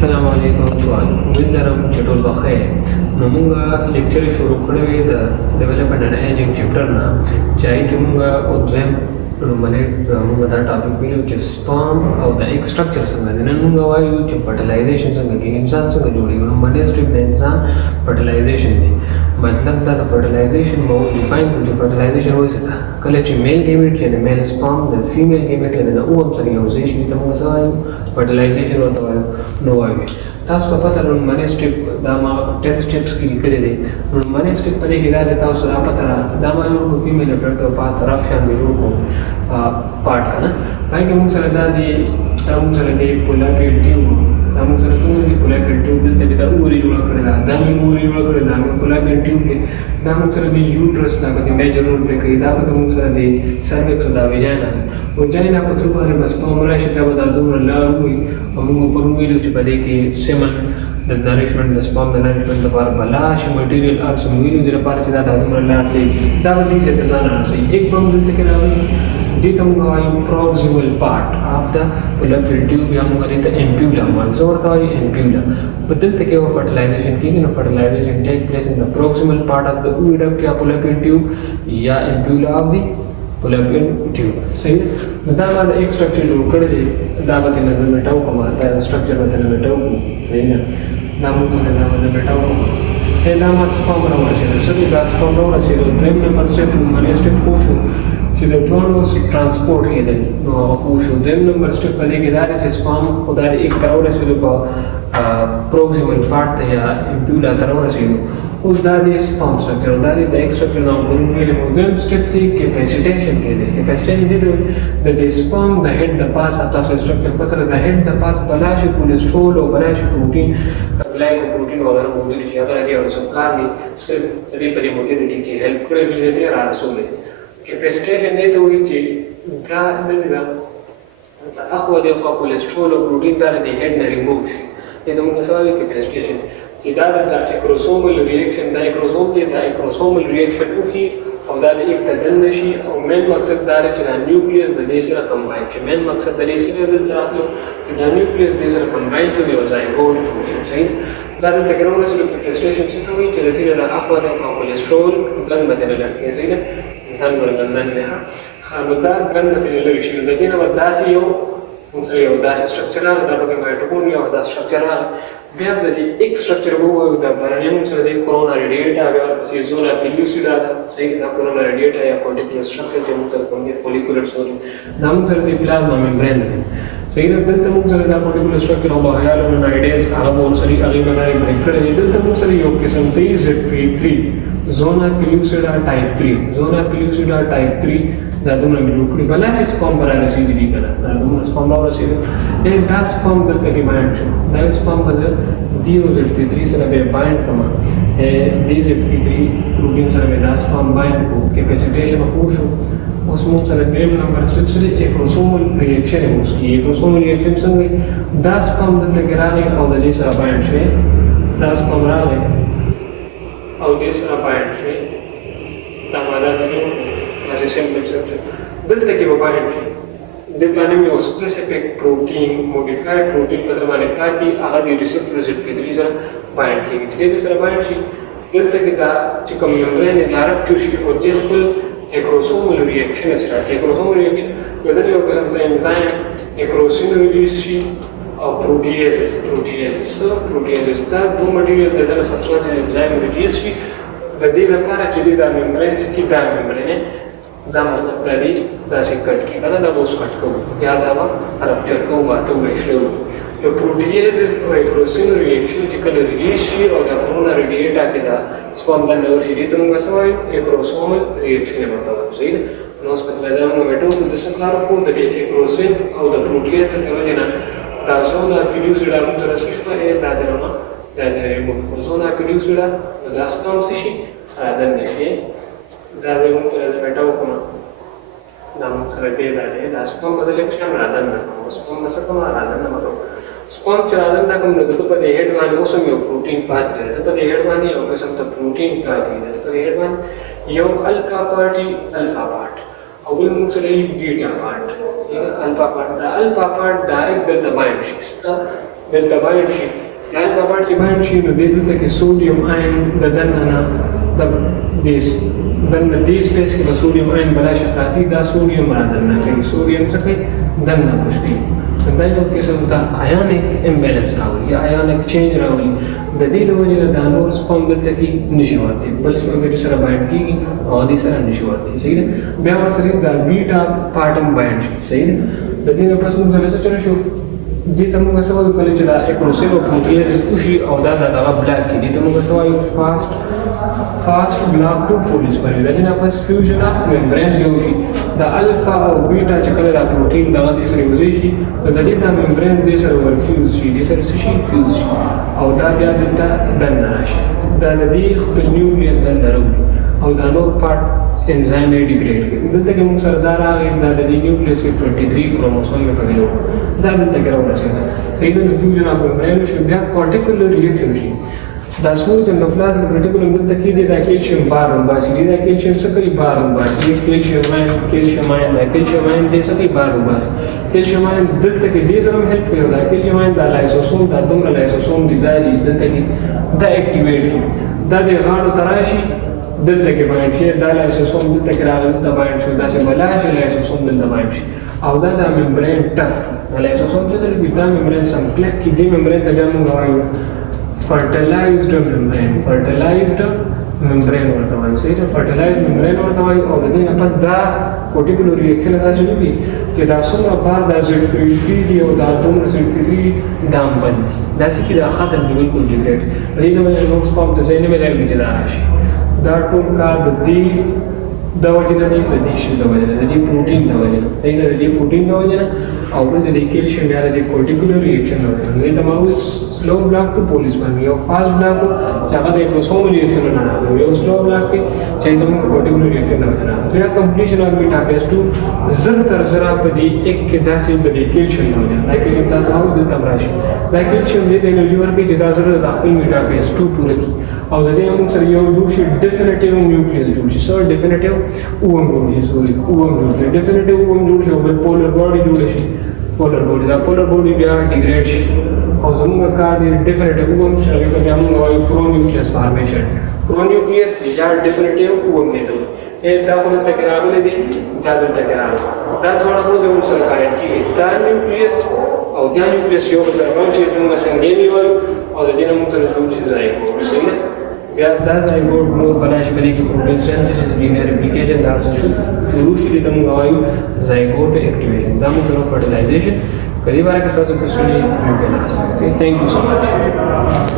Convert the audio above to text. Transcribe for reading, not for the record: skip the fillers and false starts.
السلام علیکم ټول امید لرم چې ټول به خیر نو موږ لیکچر شروع کړی وی د ډیولپمنټ اینڈ ایجنګ چپټر نه چې هغې کې موږ دویم لومړنی موږ دا ټاپک ویلو چې سپرم او د ایګ سټرکچر څنګه دی. نن موږ وایو چې فرټیلایزیشن څنګه کېږي، انسان څنګه جوړېږي. لومړنی سټیپ د انسان فرټیلایزیشن دی. مطلب دا د فرټیلایزیشن به ډیفاین کړو چې فرټیلایزیشن وایي څه ده. کله چې میل ګیمیټ یعنې میل سپرم د فیمیل ګیمیټ یعنې د اوم سره یو ځای شي ته موږ څه وایو؟ فرټیلایزیشن ورته وایو. نو وایو تاسو ته پته لومړنی سټیپ دا ما 10 سټیپس کې لیکلی دی. لومړنی سټیپ په دې کې دا دی تاسو دا پته دا ما جوړ کړو فیمیل ریپروډکټیو پارټ رف شان مې جوړ کړو پارټ که نه هغې کې موږ سره دا دی موږ سره دی پولاپیډ ټیوب دا موږ سره څومره دي پولاپیډ ټیوب دلته کې دا اوري جوړه کړې ده دا مې اوري جوړه کړې ده مې پولاپیډ ټیوب دی. دا موږ سره دی یوټرس دا پکې میجر رول پلې کوي. دا پکې موږ سره دی سروکس او دا ویجاینا دی. ویجاینا په تھرو باندې به سپرم راشي دا به دا دومره لار وي او موږ پرون ویلو چې په دې کې سیمن د نریشمنټ د سپرم د نریشمنټ لپاره بلا شي مټیریل ارس موږ ویلو چې لپاره چې دا دومره لار دی دا به دې چې ته ځان رسوي. ایک به هم دلته کې راغلی دې ته موږ وایو پروکسیمل پارټ آف د پولاپیډ ټیوب یا موږ دې ته امپیولا وایو. څه ورته وایو؟ امپیولا. په دلته کې به فرټیلایزیشن کېږي. نو فرټیلایزیشن ټیک پلیس ان د پروکسیمل پارټ آف د اوویډکټ یا پولاپیډ ټیوب یا امپیولا آف دی پولاپیډ ټیوب. صحیح ده. نو دا ما د ایک سټرکچر جوړ کړی دی دا به ترې نه میټاو کوم دا سټرکچر به ترې میټاو کوم. صحیح ده. دا موږ څنګه دا به میټاو کوم دا ما سپرم راورسېده. څه دي دا سپرم راورسېده. دویم نمبر سټیپ لومړنی سټیپ پوه شو چې د دواړو ټرانسپورټ کېدل نو هغه پوه شو. دویم نمبر سټیپ په دې کې دا دی چې سپرم خو دا د ایک ته راورسېدو په پروکسیمل پارټ ته یا امپیولا ته راورسېدو. اوس دا دی سپرم سټرکچر دا دی د ایک سټرکچر نه پرون ویلې مو. دویم سټیپ دی کیپاسیټیشن کېدل. کیپاسیټیشن دې ډول د دې سپرم د هیډ د پاسه تاسو سټرکچر پته ده د هیډ د پاس بلا شي کولیسټرول او بلا شي پروټین ګلایکوپروټین وغیره موجود شي هغه دې او سکار دي صرف دې په دې موټیلیټي کې هیلپ کړی دې را رسولې. کیپاسیټیشن دې ته وایي چې دا دا اخوا د کولیسټرول او پروټین دا د هیډ نه ریموو شي. دې ته موږ څه وایو؟ کیپاسیټیشن. چې دا د اکروسومل ریاکشن دا اکروسوم دی دا اکروسومل ریاکشن وکړي او دا د ایک ته دننه شي او مین مقصد دا دی چې دا نیوکلیس د دې سره کمباین شي. مین مقصد د دې سره دلته راتلو چې دا نیوکلیس دې سره کمباین شي او زایګوټ جوړ شي. صحیح. دا دلته کې راورسېدو کیپاسیټیشن څه ته وایي چې د دې نه اخوا د کولیسټرول ګن به ترې لرې کړي. صحیح ده. انسان ګوره ګندن دی نو دا ګن به ترې لرې شي. د دې نه به داسې موږ سره یو داسې سټرکچر راغلی دا پکې مایټوکونډریا او دا سټرکچر راغلی. بیا د دې ایک سټرکچر به ووایو دا بهرنی موږ سره دی کورونا ریډیټا بیا ورپسې زونا پیلوسیډا ده. صحیح. دا کورونا ریډیټا یا کونټیکولر سټرکچر چې موږ سره کوم دی فولیکولر سوري دا موږ سره دی پلازما ممبرین دی. صحیح ده. دلته موږ سره دا کونټیکولر سټرکچر او بهیالونایډیز هغه به ورسره هغې به نه برېک کړی دی. دلته موږ سره یو قسم دی ZP3 زونا پیلوسیډا ټایپ 3 زونا پیلوسیډا ټایپ 3 دا دومره مې جوړ کړي بلا چې سپرم به رارسېدلي که نه دا دومره سپرم راورسېدو. دا سپرم دلته کې بایند شو. دا سپرم به زه دې ZP3 سره بیا بایند کړم دې ZP3 پروټین سره مې دا سپرم بایند کړو. کیپاسیټیشن خو شو. اوس موږ سره درېیم نمبر سټیپ څه دی؟ اکروسومل ریاکشن یې موږ کېږي. اکروسومل ریاکشن څنګه دی؟ دا سپرم دلته کې راغی او د دې سره بایند شوی. دا سپرم راغی او دې سره بایند شوی. دا ما داسې جوړ داسې سیمپل سټرکچر دلته کې به بایند شي. دې باندې مې یو سپیسیفیک پروټین موډیفاید پروټین په در باندې پاتې هغه د ریسپټر ZP3 سره بایند کېږي. چې دې سره بایند شي دلته کې دا چې کوم ممبرین دی دا رپچر شي او دې خپل اکروسومل ریاکشن سټارټ کړي. اکروسومل ریاکشن د دې یو قسم د انزایم اکروسین ریلیز شي او پروټیازز دا دوه مټیریل د دغه سبسترات انزایم ریلیز شي د دې لپاره چې دا ممبرین کې دا ممبرین دا مطلب دا دی داسې کټ کړي که نه دا به اوس کټ کوو یا دا به رپچر کوو ماته وویشلو. د پروټیازز او اکروسین ریاکشن چې کله ریلیز شي او دا کورونا ریډیټا کې دا سپرم دننه ورشي دې ته موږ څه وایو؟ اکروسومل ریاکشن یې ورته وایو. صحیح ده. نو اوس په دا موږ میټو د څه کار وکړو د دې اکروسین او د پروټیازز د وجې نه دا زونا پیلوسیډا موږ ته رسېږي دا ځایونه دا د ریموف کړو. زونا پیلوسیډا دا سپرم څه شي دننه کې دا به موږ سره میټاو کوم دا موږ سره دی دا سپرم به دلته شم رادننه کوم. سپرم به څه کوم رادننه به کوم. سپرم چې رادننه کوم نو دلته په دې هیډ باندې اوس هم یو پروټین پاتې دی. دلته په دې هیډ باندې یو قسم ته پروټین پاتې دی. دلته په دې هیډ باندې یو الفا پارټ او بل موږ سره بیټا پارټ. الفا پارټ دا الفا پارټ ډایرکټ دلته بایند شي. دلته باندې شي یا په باندې چې باندې شي نو دلته کې سوډیم آین د دننه د دې سپیس کې د سوډیم آین بلا شکاتی دا سوډیم را دننه کوي سوډیم څه کوي دننه پوش کوي دا یو قسم ته آیونیک امبیلنس راولي یا آیونیک چینج راولي د دې د وجې نه دا نور سپم دلته کې نشي ورته بل سپم دې سره باید کېږي او دې سره نشي ورته صحیح ده بیا ورسره دا بیټا پارټم باید شي صحیح ده د دې نه پس موږ څه چلو شو دې ته موږ څه وایو کله چې دا اکروسوم پروټیز وشي او دا دغه بلاک کې دې ته موږ څه وایو فاست بلاک ټو پولیس باندې د دې نه پس فیوژن اف ممبرینز یو شي د الفا او بیټا چې کله دا پروټین دغه دې سره یوځای شي نو د دې دا ممبرینز دې سره ورفیوز شي دې سره څه شي فیوز شي او دا بیا دلته دننه راشي دا د دې خپل نیوکلیس دننه راوړي او دا نور پارټ انزایم یې ډیګریډ کوي دلته کې موږ سره دا راغی دا د دې نیوکلیس 23 کروموسوم په ویلو دا دلته کې راورسېده صحیح ده فیوژن اف ممبرین شي بیا کورټیکولر ریاکشن شي دا سموث اندوپلازم ریټیکولم دلته کې دا کیلشیم بار وباسي دا کیلشیم څه کوي بار وباسي کیلشیم آین دا کیلشیم آین دې څه کوي بار وباسي کیلشیم آین دلته کې دې سره هیلپ کوي دا کیلشیم آین دا لایسوسوم دا دومره لایسوسوم دي دا دلته کې دا اکټیویټ دا د غاړو تراشي دلته کې باندې شي دا لایسوسوم دلته کې راغلی دلته باندې شو دا چې بلا چې لایسوسوم دلته باندې شي او دا د ممبرین ټف لایسوسوم چې دا ممبرین سم کلک کې دې ممبرین ته موږ وایو fertilized membrane ورته وایي صحیح ده fertilized membrane ورته وایي او د دې نه پس دا کوټیکولر ریاکشن داسې نه وي چې دا څومره بار دا Z23 دي او دا دومره Z23 دا هم بند دي داسې کې دا ختم دي بالکل ډیګریډ دې ته وایي نو سپم ته ځای نه ملایږي چې دا راشي دا ټول کار د دې د وجې نه دی د دې شي د وجې نه د دې پروټین د وجې نه صحیح ده د دې پروټین د وجې نه او بل د دې کیلشیم بیا د دې کوټیکولر ریاکشن د وجې نه دې ته موږ سلو بلاک ټو پولیس باندې یو فاست بلاک چې هغه د اکروسوم ریاکشن نه راغلی یو سلو بلاک کې چې د کوټیکولر ریاکشن نه راغلی بیا کمپلیشن اف بیټا فیز 2 زر تر زر په دې یک کې داسې د دې کیلشیم د وجې نه دا کیلشیم تاسو هم د تمراشي دا کیلشیم دې د انرژي ورکړي چې تاسو د خپل بیټا فیز 2 پوره کړي او د دې موږ سره یو جوړ شي ډیفینیټیو نیوکلیس جوړ شي سر ډیفینیټیو اوم جوړ شي سوري اوم جوړ شي ډیفینیټیو اوم جوړ شي او بل پولر باډي جوړ شي پولر باډي دا پولر باډي بیا ډیګریډ شي او زموږ کار دی ډیفینیټیو اوم چې هغه په موږ وایو پرو نیوکلیس فارمیشن پرو نیوکلیس یا ډیفینیټیو اوم دی دا خو ته کې راغلي دي دا دلته کې راغلي دا ټول موږ سره کار کوي دا نیوکلیس او دا نیوکلیس یو ځای باندې موږ څنګه وایو او د دې نه موږ ته جوړ شي ځایګوټ صحیح بیا دا ځایګوټ نور بلای شي بلې کې پروټین سنتھسس ډي ان اے ریپلیکیشن دا څه شروع شي د موږ وایو ځایګوټ اکټیویشن دا موږ فرټیلایزیشن کدی بار کې تاسو کوم څه نه یو کنه تاسو ثانک یو سو مچ